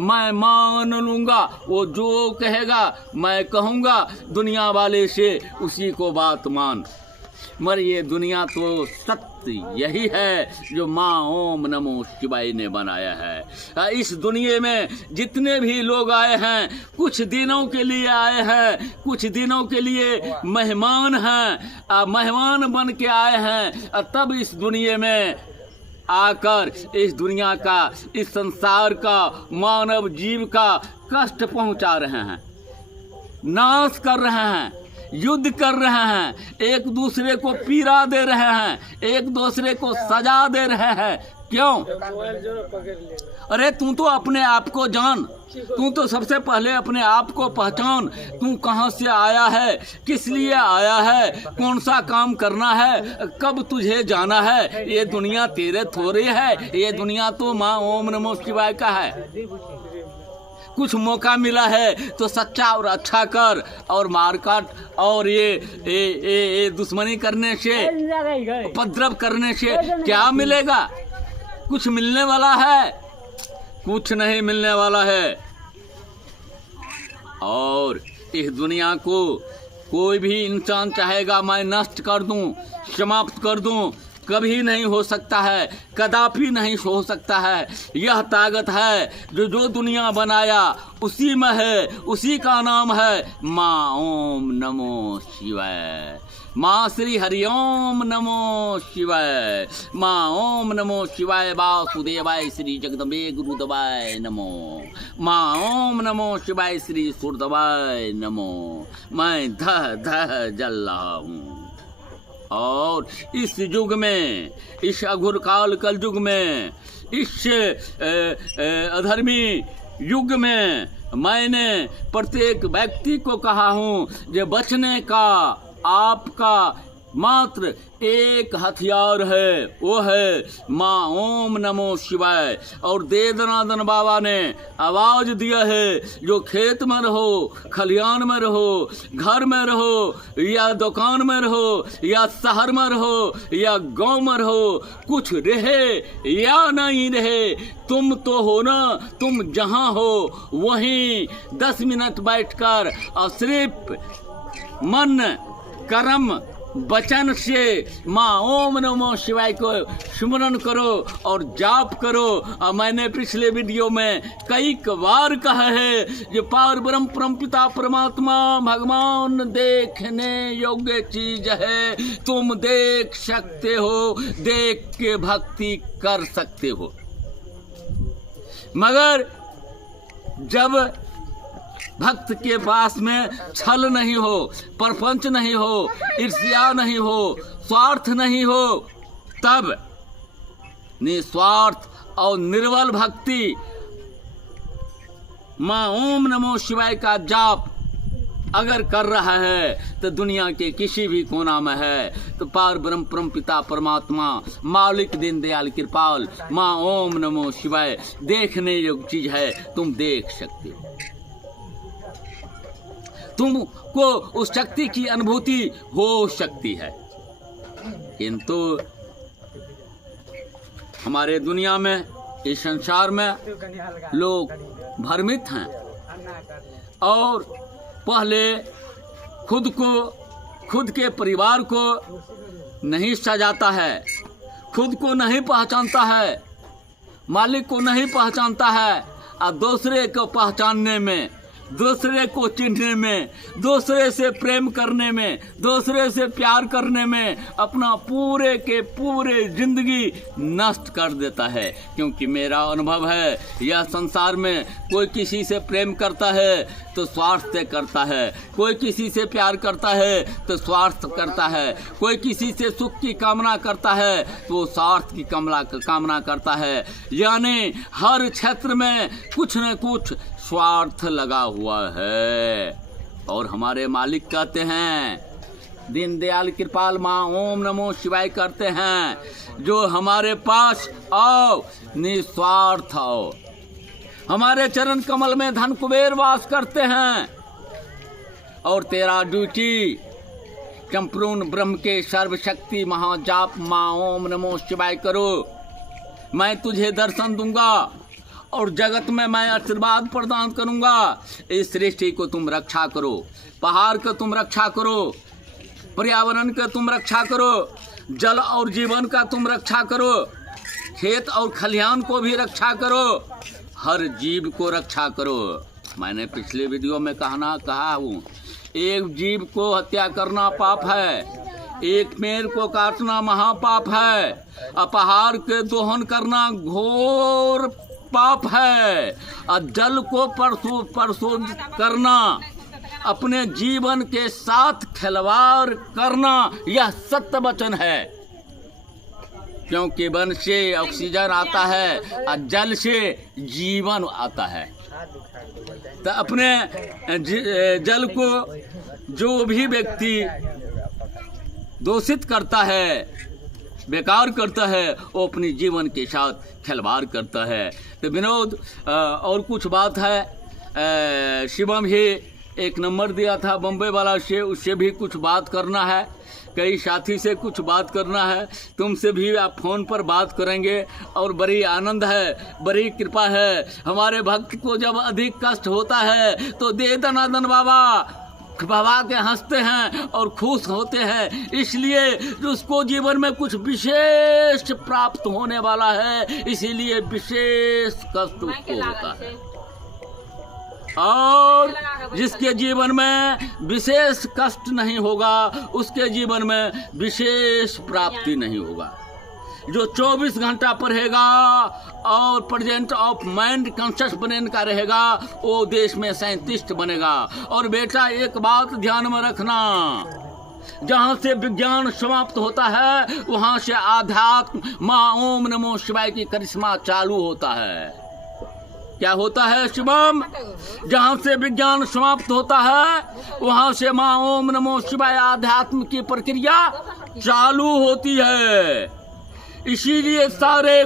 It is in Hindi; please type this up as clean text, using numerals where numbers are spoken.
मैं मान लूंगा, वो जो कहेगा मैं कहूँगा, दुनिया वाले से उसी को बात मान। मगर ये दुनिया तो सत्य यही है जो माँ ओम नमो शिवाय ने बनाया है। इस दुनिया में जितने भी लोग आए हैं, कुछ दिनों के लिए आए हैं, कुछ दिनों के लिए मेहमान हैं, मेहमान बन के आए हैं, तब इस दुनिया में आकर इस दुनिया का, इस संसार का, मानव जीव का कष्ट पहुंचा रहे हैं, नाश कर रहे हैं, युद्ध कर रहे हैं, एक दूसरे को पीड़ा दे रहे हैं, एक दूसरे को सजा दे रहे हैं। क्यों? अरे तू तो अपने आप को जान, तू तो सबसे पहले अपने आप को पहचान। तू कहाँ से आया है, किस लिए आया है, कौन सा काम करना है, कब तुझे जाना है। ये दुनिया तेरे थोड़े है, ये दुनिया तो माँ ओम नमो शिवाय का है। कुछ मौका मिला है तो सच्चा और अच्छा कर, और मारकाट और ये दुश्मनी करने से, उपद्रव करने से क्या मिलेगा? कुछ मिलने वाला है? कुछ नहीं मिलने वाला है। और इस दुनिया को कोई भी इंसान चाहेगा मैं नष्ट कर दूं, समाप्त कर दूं, कभी नहीं हो सकता है, कदापि नहीं हो सकता है। यह ताकत है जो दुनिया बनाया उसी में है, उसी का नाम है माँ ओम नमो शिवाय। माँ श्री हरिओम नमो शिवाय। माँ ओम नमो शिवाय वासुदेवाय श्री जगदम्बे गुरुदेवाय नमो। माँ ओम नमो शिवाय श्री सूर्यदेवाय नमो। मैं धह धह जल रहा हूँ। और इस युग में, इस अघोर काल कल युग में, इस अधर्मी युग में मैंने प्रत्येक व्यक्ति को कहा हूँ जो बचने का आपका मात्र एक हथियार है, वो है माँ ओम नमो शिवाय। और दे दनादन बाबा ने आवाज दिया है, जो खेत में रहो, खलियान में रहो, घर में रहो, या दुकान में रहो, या शहर में रहो, या गांव में रहो, कुछ रहे या नहीं रहे, तुम तो हो ना, तुम जहां हो वहीं 10 मिनट बैठकर और सिर्फ मन कर्म वचन से माँ ओम नमो शिवाय को स्मरण करो और जाप करो। और मैंने पिछले वीडियो में कई बार कहा है, ये पार ब्रह्म परम पिता परमात्मा भगवान देखने योग्य चीज है। तुम देख सकते हो, देख के भक्ति कर सकते हो, मगर जब भक्त के पास में छल नहीं हो, प्रपंच नहीं हो, ईर्ष्या नहीं हो, स्वार्थ नहीं हो, तब निस्वार्थ और निर्बल भक्ति माँ ओम नमो शिवाय का जाप अगर कर रहा है तो दुनिया के किसी भी कोना में है तो पार ब्रह्म परम पिता परमात्मा मालिक दीनदयाल कृपाल माँ ओम नमो शिवाय देखने योग्य चीज है। तुम देख सकते हो, तुमको उस शक्ति की अनुभूति हो सकती है। किंतु हमारे दुनिया में, इस संसार में लोग भ्रमित हैं और पहले खुद को, खुद के परिवार को नहीं सजाता है, खुद को नहीं पहचानता है, मालिक को नहीं पहचानता है, और दूसरे को पहचानने में, दूसरे को चिढ़ने में, दूसरे से प्रेम करने में, दूसरे से प्यार करने में अपना पूरे के पूरे जिंदगी नष्ट कर देता है। क्योंकि मेरा अनुभव है, यह संसार में कोई किसी से प्रेम करता है तो स्वार्थ से करता है, कोई किसी से प्यार करता है तो स्वार्थ करता है, कोई किसी से सुख की कामना करता है तो स्वार्थ की कामना करता है। यानी हर क्षेत्र में कुछ न कुछ स्वार्थ लगा हुआ है। और हमारे मालिक कहते हैं, दीनदयाल कृपाल माँ ओम नमो शिवाय करते हैं, जो हमारे पास आओ निस्वार्थ आओ। हमारे चरण कमल में धन कुबेर वास करते हैं और तेरा ड्यूटी संपूर्ण ब्रह्म के सर्वशक्ति महाजाप माँ ओम नमो शिवाय करो। मैं तुझे दर्शन दूंगा और जगत में मैं आशीर्वाद प्रदान करूंगा। इस सृष्टि को तुम रक्षा करो, पहाड़ को तुम रक्षा करो, पर्यावरण का तुम रक्षा करो, जल और जीवन का तुम रक्षा करो, खेत और खलिहान को भी रक्षा करो, हर जीव को रक्षा करो। मैंने पिछले वीडियो में कहा हूँ, एक जीव को हत्या करना पाप है, एक पेड़ को काटना महापाप है, अपहार के दोहन करना घोर पाप है, और जल को प्रशुद्ध करना, अपने जीवन के साथ खिलवाड़ करना, यह सत्य वचन है। क्योंकि वन से ऑक्सीजन आता है और जल से जीवन आता है। तो अपने जल को जो भी व्यक्ति दूषित करता है, बेकार करता है, वो अपने जीवन के साथ खिलवाड़ करता है। तो विनोद और कुछ बात है, शिवम ही एक नंबर दिया था बम्बई वाला से, उससे भी कुछ बात करना है, कई साथी से कुछ बात करना है, तुमसे भी आप फोन पर बात करेंगे। और बड़ी आनंद है, बड़ी कृपा है, हमारे भक्त को जब अधिक कष्ट होता है तो दे दनादन बाबा के हंसते हैं और खुश होते हैं, इसलिए उसको जीवन में कुछ विशेष प्राप्त होने वाला है, इसीलिए विशेष कष्ट उसको होता है। और जिसके जीवन में विशेष कष्ट नहीं होगा, उसके जीवन में विशेष प्राप्ति नहीं होगा। जो 24 घंटा पढ़ेगा और present of mind conscious brain का रहेगा, वो देश में साइंटिस्ट बनेगा। और बेटा एक बात ध्यान में रखना, जहाँ से विज्ञान समाप्त होता है वहाँ से आध्यात्म माँ ओम नमो शिवाय की करिश्मा चालू होता है। क्या होता है शिवम? जहाँ से विज्ञान समाप्त होता है वहाँ से माँ ओम नमो शिवाय आध्यात्म की प्रक्रिया चालू होती है। इसीलिए सारे